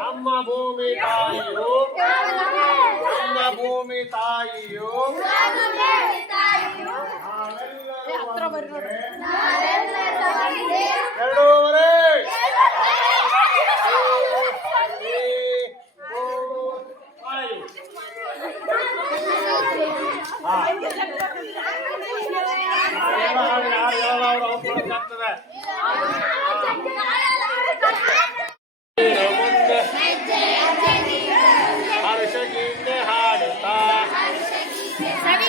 ನಮ್ಮ ಭೂಮಿ ತಾಯಿಯು ನಮ್ಮ ಭೂಮಿ ತಾಯಿಯು ನಾವೆಲ್ಲರೂ ಒಂದೇ. ಎರಡೂವರೆ ಹಾ.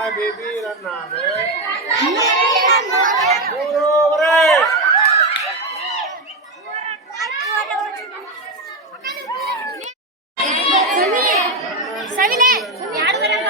ನನ್ನ ಬೇಬಿ ನನ್ನಾದೆ ಮೂರೂವರೆ ಸವಿಲೆ ಯಾರು ಬರಲ್ಲ